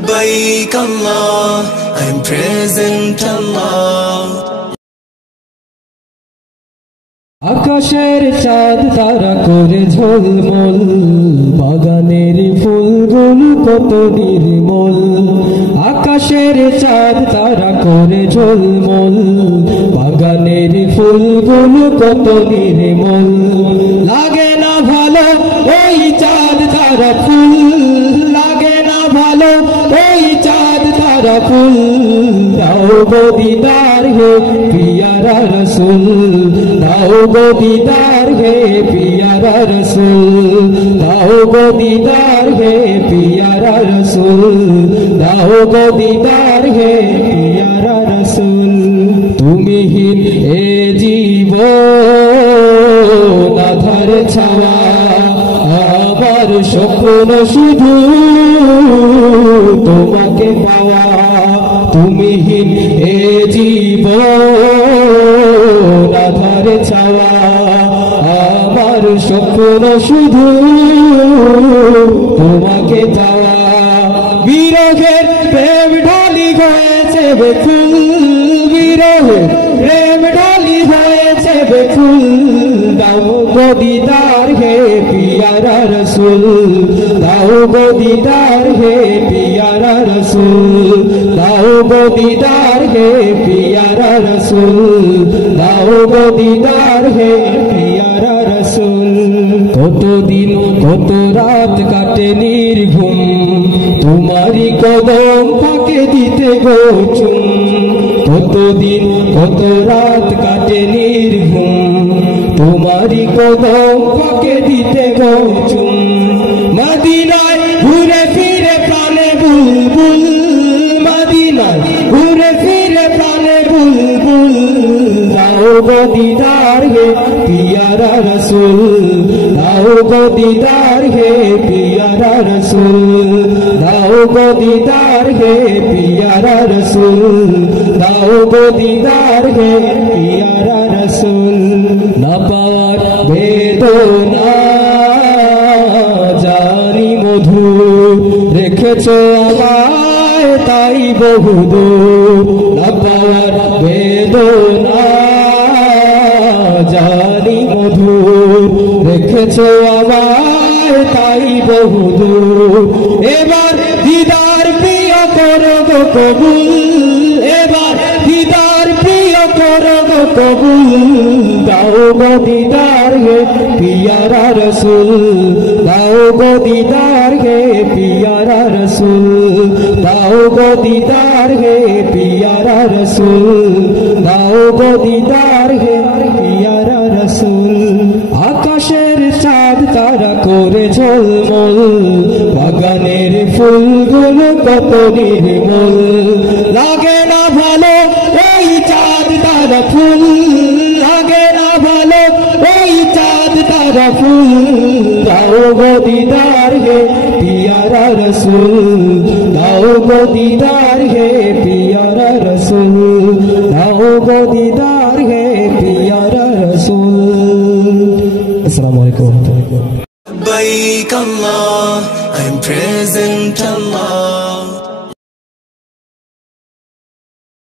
Labbaik Allah, I'm present Allah. আকাশের চাঁদ তারা করে ঝলমল, বাগানের ফুলগুলো কত নির্মল। আকাশের চাঁদ তারা করে ঝলমল, বাগানের ফুলগুলো কত নির্মল। লাগে না ভালো ওই চাঁদ তারা ফুল, লাগে না ভালো ওই চাঁদ তারা ফুল। দাও গো দিদার হে পিয়ারা রসুল, দাও গো দিদার হে পিয়ারা রসুল, দাও গো দিদার হে পিয়ারা রসুল, দাও গো দিদার হে পিয়ারা রসুল। তুমিহীন এ জীবন আধার ছাওয়া, আবার স্বপ্ন শুধু তোমাকে পাওয়া। তুমিহীন এ জীবন আধার ছাওয়া, আমার স্বপ্ন শুধু তোমাকে চাওয়া। বিরহের প্রেম ঢালি হয়েছে বেকুল, বিরহের প্রেম ঢালি হয়েছে বেকুল। দাও গো দিদার হে পিয়ারা রসুল, দাও গো দিদার হে পিয়ারা রসুল, দাও গো দিদার হে পিয়ারা রসুল, দাও গো দিদার হে পিয়ারা রসুল। কতদিন কত রাত কাটে নির্ঘুম, তোমারি কদম পাকে দিতে গো চুম। কতদিন কত রাত কাটে নির্ঘুম, তোমারি কদম পাকে দিতে গো চুম। মদিনায় ঘুরে ফিরে প্রাণে বুলবুল, মদিনায় ঘুরে ফিরে প্রাণে বুলবুল। দাও গো দিদার হে পিয়ারা রসুল, দাও গো দিদার হে পিয়ারা রসুল, দাও গো দিদার হে পিয়ারা রসুল, দাও গো দিদার হে পিয়ারা রসুল। না পাওয়ার বেদনা জানি মধুর, রেখেছো আমায় তাই বহুদূর। না পাওয়ার বেদনা জানি মধুর, রেখেছো আমায় তাই বহুদূর। এবার দিদার প্রিয় করো গো কবুল, এবার দিদার প্রিয় করো গো কবুল। দাও গো দিদার হে পিয়ারা রসুল, দাও গো দিদার হে পিয়ারা রসুল, দাও গো দিদার হে পিয়ারা রসুল, দাও গো দিদার হে পিয়ারা রসুল। আকাশের চাঁদ তারা করে ঝলমল, বাগানের ফুলগুলো কত নির্মল। লাগে না ভালো ওই চাঁদ তারা ফুল, লাগে না ভালো ওই চাঁদ তারা ফুল। দাও গো দিদার হে পিয়ারা রসুল, দাও গো দিদার হে পিয়ারা রসুল, দাও গো দিদার হে পিয়ারা রসুল। আসসালামু আলাইকুম। Labbaik Allah.